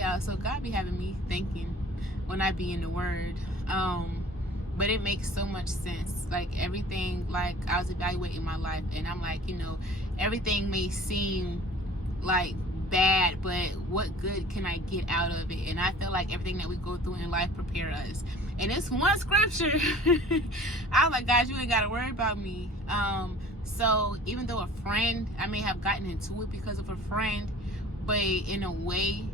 y'all. So God be having me thinking when I be in the Word. But it makes so much sense. Like everything, like I was evaluating my life, and I'm like, everything may seem like bad, but what good can I get out of it? And I feel like everything that we go through in life prepare us. And it's one scripture. I'm like, guys, you ain't gotta worry about me. So even though a friend, I may have gotten into it because of a friend, but in a way,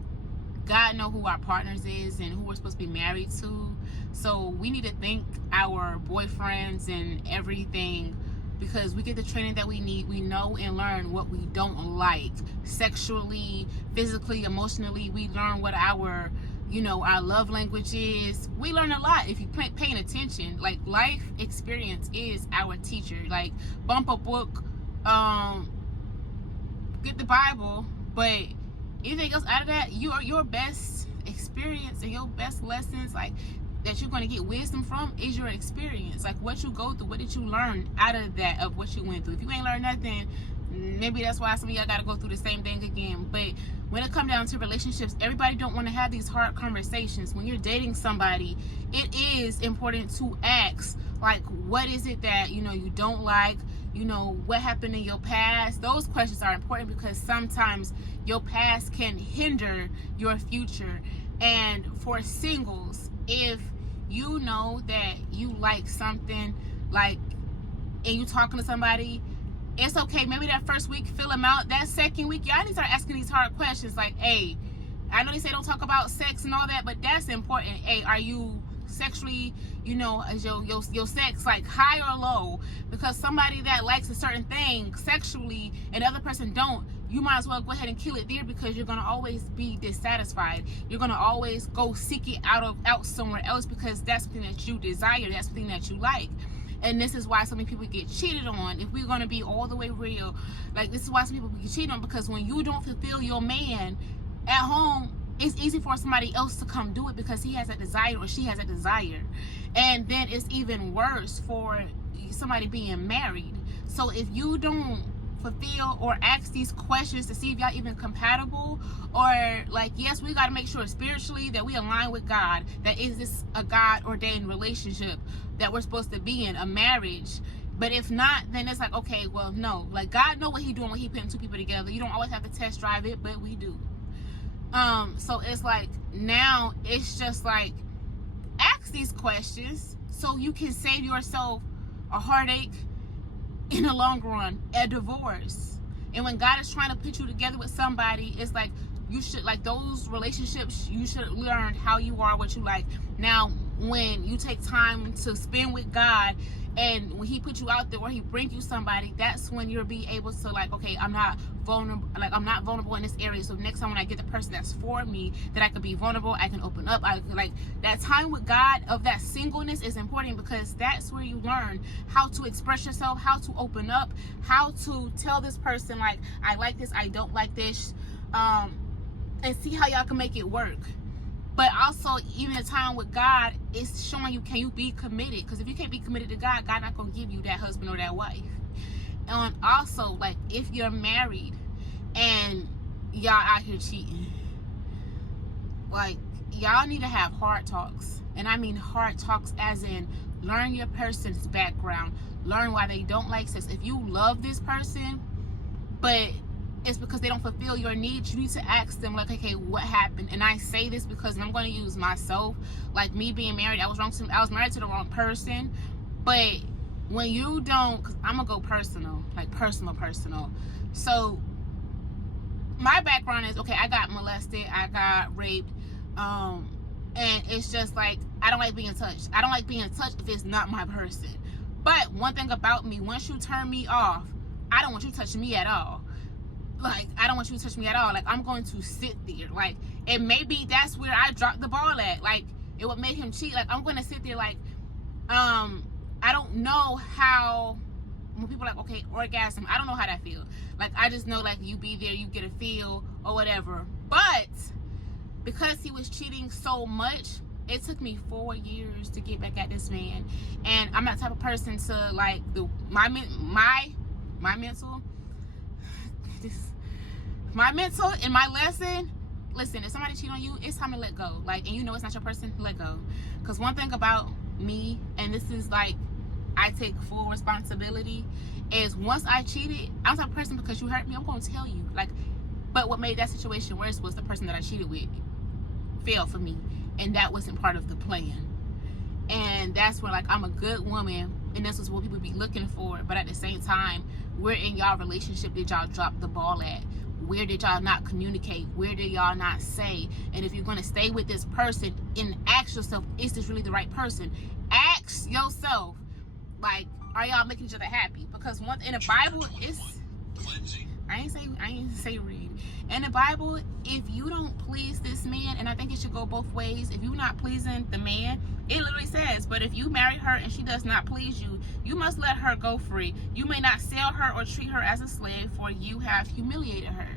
God know who our partners is and who we're supposed to be married to. So we need to thank our boyfriends and everything, because we get the training that we need. We know and learn what we don't like sexually, physically, emotionally. We learn what our love language is. We learn a lot if you paying attention. Like life experience is our teacher. Like bump a book, get the Bible, but anything else out of that, your best experience and your best lessons, like that you're going to get wisdom from, is your experience. Like what you go through, what did you learn out of that, of what you went through? If you ain't learned nothing, maybe that's why some of y'all got to go through the same thing again. But when it comes down to relationships, everybody don't want to have these hard conversations. When you're dating somebody, it is important to ask, like, what is it that you don't like? What happened in your past? Those questions are important because sometimes your past can hinder your future. And for singles, if you know that you like something, like, and you talking to somebody, it's okay. Maybe that first week, fill them out. That second week, y'all need to start asking these hard questions. Like, hey, I know they say don't talk about sex and all that, but that's important. Hey, are you sexually, is your sex like high or low? Because somebody that likes a certain thing sexually and the other person don't, you might as well go ahead and kill it there, because you're going to always be dissatisfied. You're going to always go seek it out somewhere else, because that's something that you desire, that's something that you like. And this is why so many people get cheated on. If we're going to be all the way real, like, this is why some people get cheated on, because when you don't fulfill your man at home, it's easy for somebody else to come do it because he has a desire or she has a desire. And then it's even worse for somebody being married. So if you don't fulfill or ask these questions to see if y'all even compatible, or like, yes, we got to make sure spiritually that we align with God, that is this a God ordained relationship that we're supposed to be in, a marriage. But if not, then it's like, okay, well, no, like God know what he doing when he putting two people together. You don't always have to test drive it, but we do. So it's like, now it's just like, ask these questions so you can save yourself a heartache in the long run, a divorce. And when God is trying to put you together with somebody, it's like, you should, like, those relationships, you should learn how you are, what you like. Now, when you take time to spend with God, and when he put you out there or he bring you somebody, that's when you'll be able to, like, okay, I'm not vulnerable in this area. So next time when I get the person that's for me, that I can be vulnerable, I can open up. Like that time with God of that singleness is important, because that's where you learn how to express yourself, how to open up, how to tell this person, like, I like this, I don't like this, and see how y'all can make it work. But also, even a time with God is showing you, can you be committed? Because if you can't be committed to God, God not going to give you that husband or that wife. And also, like, if you're married and y'all out here cheating, like, y'all need to have hard talks. And I mean hard talks as in learn your person's background. Learn why they don't like sex. If you love this person, but it's because they don't fulfill your needs, you need to ask them, like, okay, what happened? And I say this because I'm going to use myself, like me being married. I was married to the wrong person. But when you don't, because I'm gonna go personal, like personal. So my background is, okay, I got molested, I got raped, and it's just like, I don't like being touched. I don't like being touched if it's not my person. But one thing about me, once you turn me off, I don't want you touching me at all. Like, I don't want you to touch me at all. Like, I'm going to sit there. Like, and maybe that's where I dropped the ball at. Like, it would make him cheat. Like, I'm going to sit there like, I don't know how, when people are like, okay, orgasm, I don't know how that feels. Like, I just know, like, you be there, you get a feel or whatever. But because he was cheating so much, it took me 4 years to get back at this man. And I'm that type of person to, like, my mental and my lesson, listen, if somebody cheat on you, it's time to let go. Like, and you know it's not your person, let go. Because one thing about me, and this is like, I take full responsibility, is once I cheated, I'm the type of person, because you hurt me, I'm going to tell you. Like, but what made that situation worse was the person that I cheated with failed for me, and that wasn't part of the plan. And that's where, like, I'm a good woman, and this is what people be looking for. But at the same time, where in y'all relationship did y'all drop the ball at? Where did y'all not communicate? Where did y'all not say? And if you're going to stay with this person, and ask yourself, is this really the right person? Ask yourself, like, are y'all making each other happy? Because one in the Bible, it's, I ain't say read. In the Bible, if you don't please this man, and I think it should go both ways, if you're not pleasing the man, it literally says, but if you marry her and she does not please you, you must let her go free. You may not sell her or treat her as a slave, for you have humiliated her.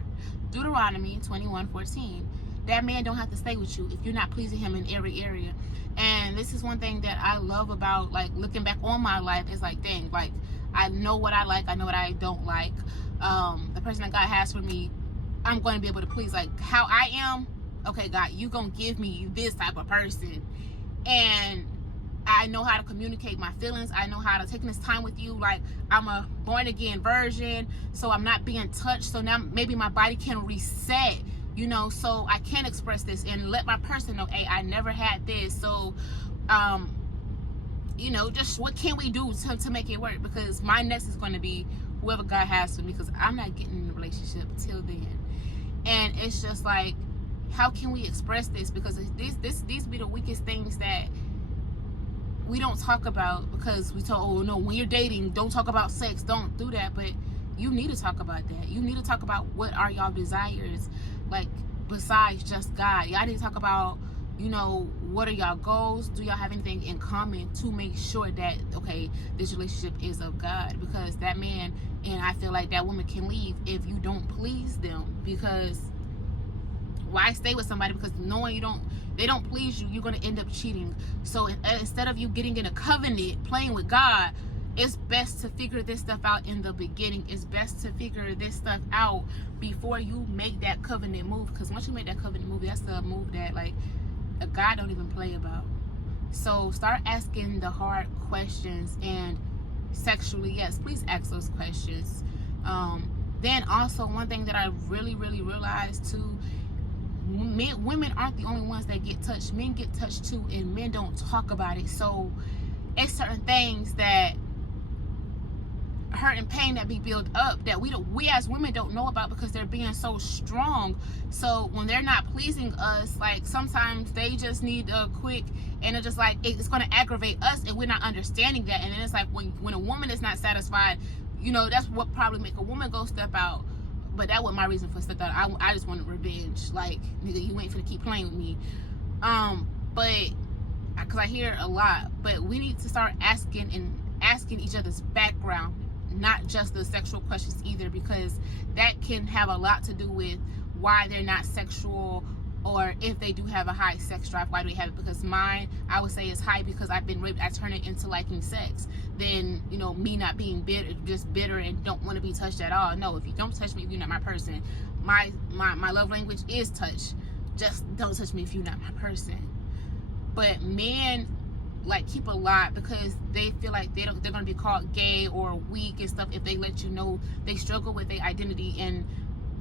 Deuteronomy 21:14. That man don't have to stay with you if you're not pleasing him in every area. And this is one thing that I love about, like, looking back on my life, is like, dang, like, I know what I like, I know what I don't like. The person that God has for me, I'm going to be able to please, like, how I am. Okay, God, you gonna give me this type of person, and I know how to communicate my feelings. I know how to take this time with you. Like, I'm a born again virgin, so I'm not being touched. So now maybe my body can reset, you know, so I can express this and let my person know, hey, I never had this. So, you know, just what can we do to make it work? Because my next is going to be whoever God has for me, because I'm not getting in a relationship till then. And it's just like, how can we express this? Because these be the weakest things that we don't talk about, because we told, oh no, when you're dating, don't talk about sex, don't do that. But you need to talk about that. You need to talk about what are y'all desires, like, besides just God. Y'all need to talk about, you know, what are y'all goals? Do y'all have anything in common to make sure that, okay, this relationship is of God? Because that man, and I feel like that woman, can leave if you don't please them. Because why stay with somebody? Because knowing they don't please you, you're going to end up cheating. So instead of you getting in a covenant, playing with God, it's best to figure this stuff out in the beginning. It's best to figure this stuff out before you make that covenant move. Because once you make that covenant move, that's the move that, like, a God don't even play about. So start asking the hard questions. And sexually, yes, please ask those questions. Then also, one thing that I really realized too, women aren't the only ones that get touched. Men get touched too, and men don't talk about it. So it's certain things that hurt and pain that be built up that we as women don't know about, because they're being so strong. So when they're not pleasing us, like, sometimes they just need a quick, and it's just like, it's going to aggravate us, and we're not understanding that. And then it's like, when a woman is not satisfied, you know, that's what probably make a woman go step out. But that was my reason for step out. I just wanted revenge. Like, nigga, you ain't finna keep playing with me. But because I hear it a lot, but we need to start asking each other's background, not just the sexual questions either, because that can have a lot to do with why they're not sexual, or if they do have a high sex drive, why do they have it? Because mine, I would say, is high because I've been raped. I turn it into liking sex. Then, you know, me not being bitter, just bitter and don't want to be touched at all. No, if you don't touch me, you're not my person. My love language is touch. Just don't touch me if you're not my person. But men, like, keep a lot because they feel like they're gonna be called gay or weak and stuff if they let you know they struggle with their identity. And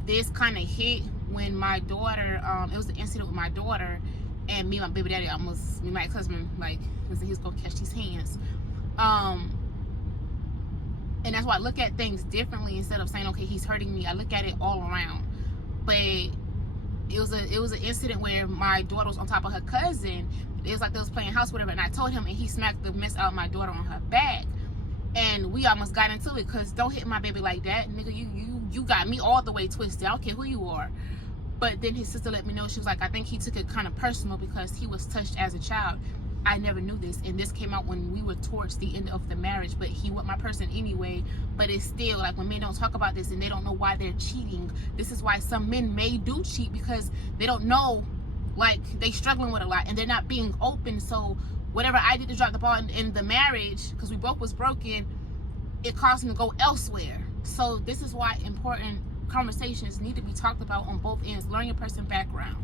this kind of hit when my daughter, it was an incident with my daughter, and me and my baby daddy almost, me and my ex-husband, like, he was gonna catch these hands. And that's why I look at things differently. Instead of saying, okay, he's hurting me, I look at it all around. But it was an incident where my daughter was on top of her cousin. It was like they was playing house, whatever, and I told him, and he smacked the mess out of my daughter on her back. And we almost got into it, because don't hit my baby like that, nigga. You got me all the way twisted. I don't care who you are. But then his sister let me know. She was like, I think he took it kind of personal because he was touched as a child. I never knew this, and this came out when we were towards the end of the marriage. But he was my person anyway. But it's still like, when men don't talk about this and they don't know why they're cheating. This is why some men may do cheat, because they don't know, like, they struggling with a lot and they're not being open. So whatever I did to drop the ball in the marriage, because we both was broken, it caused him to go elsewhere. So this is why important conversations need to be talked about on both ends. Learn your person background.